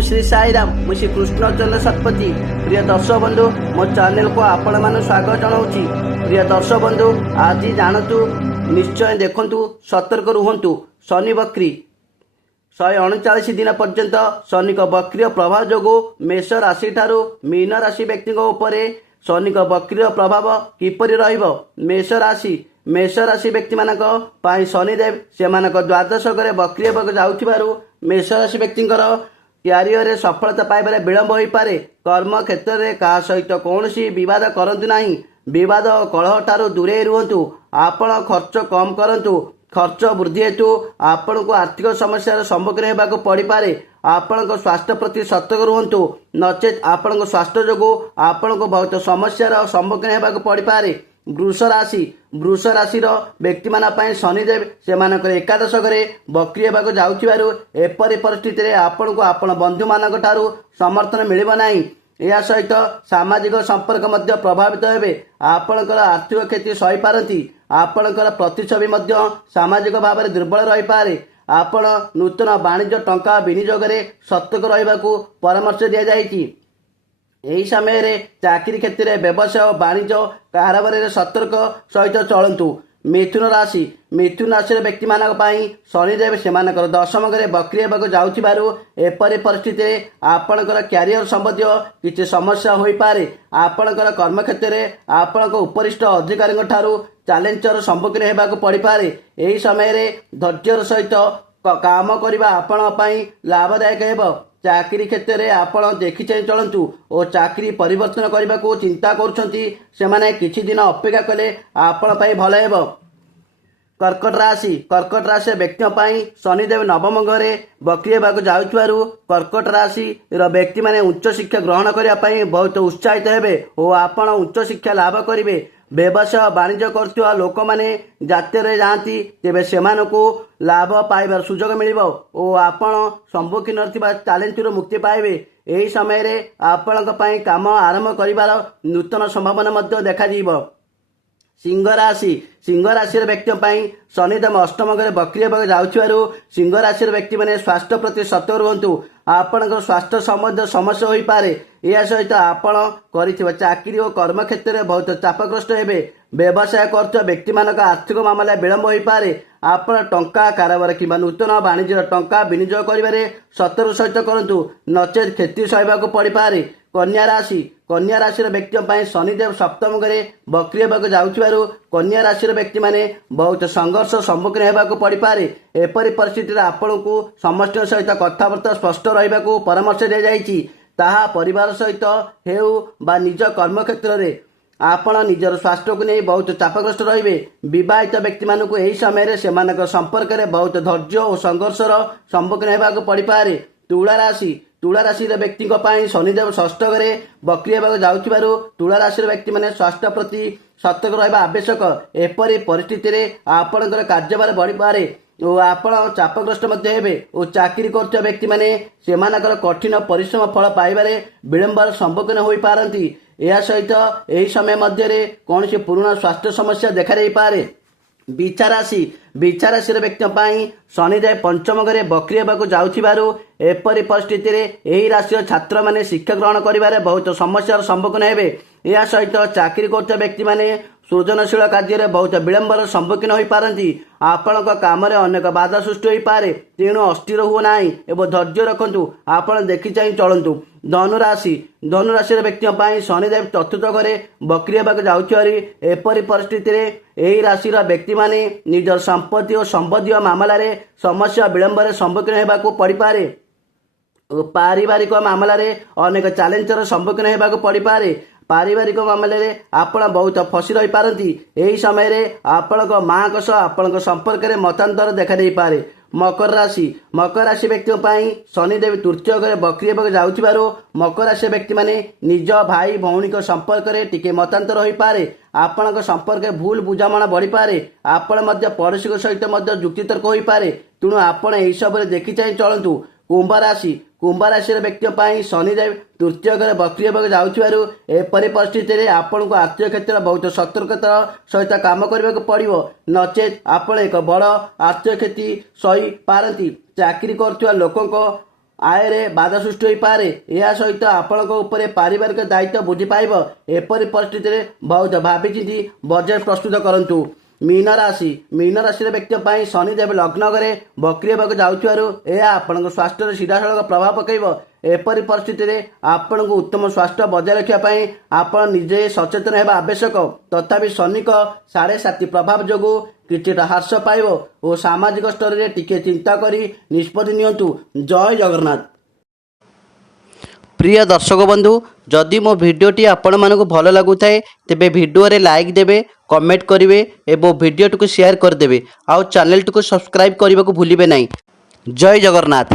ओम श्री साईराम मु श्री कृष्णचंद्र शतपथी। प्रिय दर्शक बंधु मो चैनल को आपण मान स्वागत जनाऊँगी। प्रिय दर्शक बंधु आज जानतु निश्चय देखु सतर्क रुहतु। शनि बक्री 139 दिन पर्यंत शनि बक्री प्रभाव जो मेष राशि ठारू मीन राशि व्यक्ति शनि बक्री प्रभाव किपरि रहिबो। मेष राशि व्यक्ति मानक पाई शनिदेव से द्वादश घरे बक्री होगा जाउथिबारु मेष राशि व्यक्ति क्यारियर सफलता पाइबारे विलंब हो पारे। कर्म क्षेत्र में क्या सहित कौन विवाद करंतु नहीं। विवाद कलह ठारू दूरे रुहतु। आपण खर्च कम करंतु। खर्च वृद्धि हेतु आपण को आर्थिक समस्या सम्मुखीन होगा पड़ पारे। आपण स्वास्थ्य प्रति सतर्क रुहतु नचेत आपण स्वास्थ्य जो आपण को बहुत समस्या सम्मुखीन होगा पड़ पारे। वृष राशि व्यक्ति मानी शनिदेव से एकादश घरे बक्री होगा जाउथिबारु एपरि परिस्थिति रे आपण को आपण बंधु मानक ठारू समर्थन मिलिबो नाही। या सहित सामाजिक संपर्क मध्य प्रभावित हेबे। आपणकर आर्थिक क्षति सही पारती। आपणकर प्रतिच्छवि मध्य सामाजिक भाव में दुर्बल रही पारे। आपण नूतन वाणिज्य टंका विनियोग में सतर्क रहिबाकू परामर्श दिया जायछि। यही समय रे चाकरी क्षेत्र में व्यवसाय और वाणिज्य कारोबार में सतर्क सहित चलतु। मिथुन राशि व्यक्ति मानक पाई शनिदेव से दशम घरे बक्री होगा जाउथिबारु एपरि परिस्थिति रे आपणकर क्यारियर संबंधी किछि समस्या होई पारे। आपणकर कर्म क्षेत्र में आपणक उपरिष्ठ अधिकारी ठारू चैलेंजर सम्मुखीन होगा पड़ पारे। यही समय रे धैर्यर सहित काम करबा आपण पाई लाभदायक हेबो। चाकरी क्षेत्र में आपण देखि चाहि चलतु और चाकरी परिवर्तन करने को चिंता करुछंती सेमाने किछि दिन अपेक्षा कले आपण पाई भल हेबो। कर्कट राशि व्यक्ति पाई शनिदेव नवम घरे बक्री होगा जाउथिबारु कर्कट राशि व्यक्ति माने उच्च शिक्षा ग्रहण करने बहुत उत्साहित हेबे और आपण उच्च शिक्षा लाभ करिवे। व्यवसाय वाणिज्य करथुवा लोक माने जात्रे जाती तेबे सेमानकु लाभ पाइबार सुजोग मिलिबो और आपण सम्मुखीन रथिबा चैलेंज मुक्ति पाइबे। एही समय रे आपणक पई काम आरंभ करिबार नूतन संभावना मध्य देखा जीवो। सिंह राशि व्यक्ति शनिदेव अष्टम घरे बक्री होगा जाउथिबारु सिंह राशि व्यक्ति माने स्वास्थ्य प्रति सतर्क रुहतु। आपणकर स्वास्थ्य संबंध समस्या हो पारे। या सहित आपण करिथिबा चाकरी और कर्म क्षेत्र में बहुत चापग्रस्त हेबे। व्यवसाय करथुवा व्यक्ति मानक आर्थिक मामला विलंब हो पारे। आपण टंका कारोबार किंबा नूतन वाणिज्य टंका विनियोग करिबारे सतर्क सहित करंतु नचेत क्षति सहिबाकू पड़ पारे। कन्या राशि व्यक्ति शनिदेव सप्तम घरे बक्री होगा जाउथिबारु कन्या राशि व्यक्ति माने बहुत संघर्ष सम्मुखीन होगा पड़ पारे। एपरि परिस्थिति आपण को समस्त सहित कथबार्ता स्पष्ट रहिबाकू परामर्श दिया जायछि। ताहा परिवार सहित हेउ बा निज कर्म क्षेत्र में आपण निजर स्वास्थ्य को नहीं बहुत चापग्रस्त रहिबे। विवाहित व्यक्ति मानक यही समय से संपर्क में बहुत धैर्य और संघर्षर सम्मुखीन होगा पड़ पारे। तुला राशि व्यक्ति शनिदेव षष्ठ घरे बक्री होगा जाउथिबारु तुला राशि व्यक्ति माने स्वास्थ्य प्रति सतर्क रहिबा आवश्यक। एपरि परिस्थिति रे आपणकर कार्यभार बढ़ी पारे और आपण चापग्रस्त मध्य हेबे और चाकरी करथुवा व्यक्ति माने सेमानकर कठिन परिश्रम फल पाइबारे विलंबर सम्मुखीन होई पारंती। या सहित एही समय मध्य रे कौन पुराना स्वास्थ्य समस्या देखा दे पारे। बिछा राशि व्यक्ति शनिदेव पंचम घरे बक्री होगा जाउथिबारु एपरि परिस्थिति रे एही राशि छात्र माने शिक्षा ग्रहण करिबारे बहुत समस्यार सम्मुखीन हेबे। या सहित चाकरी करथुवा व्यक्ति माने सृजनशील कार्य बहुत विलंबर सम्मुखीन हो पारती। आपण काम अनेक बाधा सृष्टि हो पारे तेणु अस्थिर हुए ना एवं धैर्य रखु। आपण देखि चाहि चलतु। धनुराशि व्यक्ति शनिदेव चतुर्थ घरे बक्री होगा जाउथिबारु एपरि परिस्थिति रे एही राशि व्यक्ति माने निजर संपत्ति और संबंधी मामला रे समस्या विलंबर सम्मुखीन होगा पड़ पारे। पारिवारिक मामला रे अनेक चैलेंजर सम्मुखीन होगा पड़ पारे। पारिवारिक मामले रे आपण बहुत फसी रही पारती। यही समय रे आपण माँ सह आपण संपर्क में मतांतर देखा दे पारे। मकर राशि व्यक्ति शनिदेव तृतीय घरे बक्री होगा जाउथिबारु मकर राशि व्यक्ति माने निज भाई भौणी संपर्क में टिके मतांतर हो पारे। आपण संपर्क भूल बुझामणा बढ़ी पारे। आपण पड़ोशी सहित जुक्तितर्क हो पारे। तेणु आपण यही सब देखि चाहि चलतु। कुंभ राशि व्यक्ति शनिदेव तृतीय घरे बक्री होगा जाउथिबारु एपरि परिस्थिति रे आपण को आर्थिक क्षेत्र बहुत सतर्कता सहित काम करने को पड़ो नचेत आपण एक बड़ आर्थिक क्षति सही पारती। चाकरी करथुवा लोकंको ଆୟରେ ବାଧା ସୃଷ୍ଟି ହୋଇପାରେ। ଏହା ସହିତ ଆପଣଙ୍କ ଉପରେ ପାରିବାରିକ ଦାୟିତ୍ୱ ବୃଦ୍ଧି ପାଇବ। ଏପରି ପରିସ୍ଥିତିରେ ବହୁତ ଭାବିଚିନ୍ତି ବଜେଟ୍ ପ୍ରସ୍ତୁତ କରନ୍ତୁ। ମୀନ ରାଶିର ବ୍ୟକ୍ତି ପାଇଁ ଶନିଦେବ ଲଗ୍ନ ଘରେ ବକ୍ରି ହେବାକୁ ଯାଉଥିବାରୁ ଏହା ଆପଣଙ୍କ ସ୍ୱାସ୍ଥ୍ୟରେ ସିଧାସଳଖ ପ୍ରଭାବ ପକାଇବ। ଏପରି ପରିସ୍ଥିତିରେ ଆପଣଙ୍କୁ ଉତ୍ତମ ସ୍ୱାସ୍ଥ୍ୟ ବଜାୟ ରଖିବା ପାଇଁ ଆପଣ ନିଜେ ସଚେତନ ହେବା ଆବଶ୍ୟକ। ତଥାପି ଶନିଙ୍କ 7.5 ପ୍ରଭାବ ଯୋଗୁଁ କିଛିଟା ହ୍ରାସ ପାଇବ ଓ ସାମାଜିକ ସ୍ତରରେ ଟିକେ ଚିନ୍ତା କରି ନିଷ୍ପତ୍ତି ନିଅନ୍ତୁ। ଜୟ ଜଗନ୍ନାଥ। ପ୍ରିୟ ଦର୍ଶକ ବନ୍ଧୁ, ଯଦି ମୋ ଭିଡ଼ିଓଟି ଆପଣମାନଙ୍କୁ ଭଲ ଲାଗୁଥାଏ ତେବେ ଭିଡ଼ିଓରେ ଲାଇକ୍ ଦେବେ, କମେଣ୍ଟ କରିବେ ଏବଂ ଭିଡ଼ିଓଟିକୁ ସେୟାର କରିଦେବେ। ଆଉ ଚ୍ୟାନେଲଟିକୁ ସବସ୍କ୍ରାଇବ୍ କରିବାକୁ ଭୁଲିବେ ନାହିଁ। ଜୟ ଜଗନ୍ନାଥ।